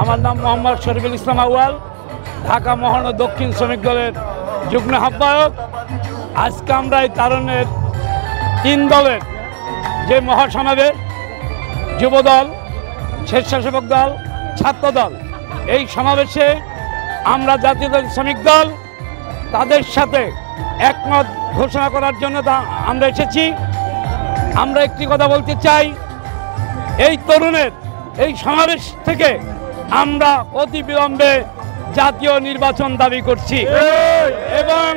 আমার নাম মোহাম্মদ শরীফুল ইসলাম আউয়াল, ঢাকা মহানগর দক্ষিণ শ্রমিক দলের যুগ্ম আহ্বায়ক। আজকে আমরা এই তারুণ্যের 3 দলের যে মহাসমাবেশ, যুবদল, স্বেচ্ছাসেবক দল, ছাত্র দল, এই সমাবেশে আমরা জাতীয় শ্রমিক দল তাদের সাথে একমত ঘোষণা করার জন্য আমরা এসেছি। আমরা একটি কথা বলতে চাই, এই তরুণের এই সমাবেশ থেকে আমরা অতি বিলম্বে জাতীয় নির্বাচন দাবি করছি এবং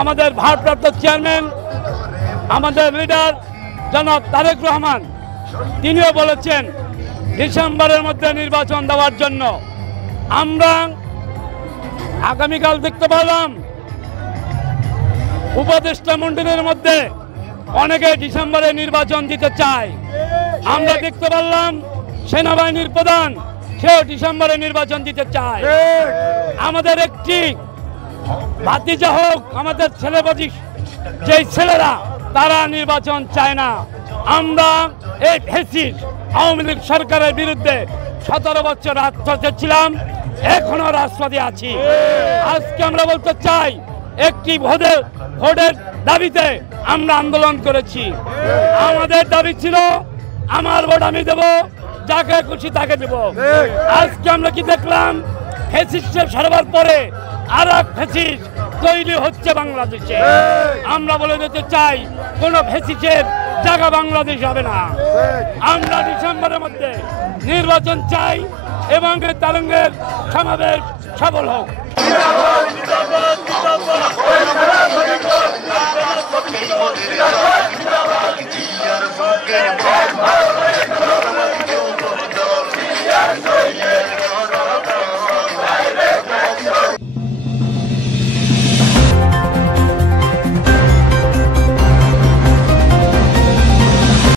আমাদের ভারপ্রাপ্ত চেয়ারম্যান, আমাদের লিডার জনাব তারেক রহমান, তিনিও বলেছেন ডিসেম্বরের মধ্যে নির্বাচন দেওয়ার জন্য। আমরা আগামীকাল দেখতে পেলাম উপদেষ্টা মণ্ডলীর মধ্যে অনেকে ডিসেম্বরে নির্বাচন দিতে চায়। আমরা দেখতে পারলাম সেনাবাহিনীর প্রধান, সেও ডিসেম্বরে নির্বাচন দিতে চায়। আমাদের একটি ভাতিজা হোক, আমাদের ছেলেবাজি যে ছেলেরা, তারা নির্বাচন চায় না। আমরা এই ফ্যাসিস্ট আওয়ামী লীগ সরকারের বিরুদ্ধে 17 বছর রাজপথে ছিলাম, এখনো রাজপথে আছি। আজকে আমরা বলতে চাই, একটি ভোটের দাবিতে আমরা আন্দোলন করেছি। আমাদের দাবি ছিল আমার ভোট আমি দেব, যাকে খুশি তাকে দেব। আজকে আমরা কি দেখলাম, ফ্যাসিস্টের সরবার পরে আর এক ফ্যাসিস্ট তৈরি হচ্ছে বাংলাদেশে। আমরা বলে দিতে চাই, কোনো ফ্যাসিস্টের জায়গা বাংলাদেশ হবে না। আমরা ডিসেম্বরের মধ্যে নির্বাচন চাই এবং তারুণ্যের সমাবেশ সফল হোক।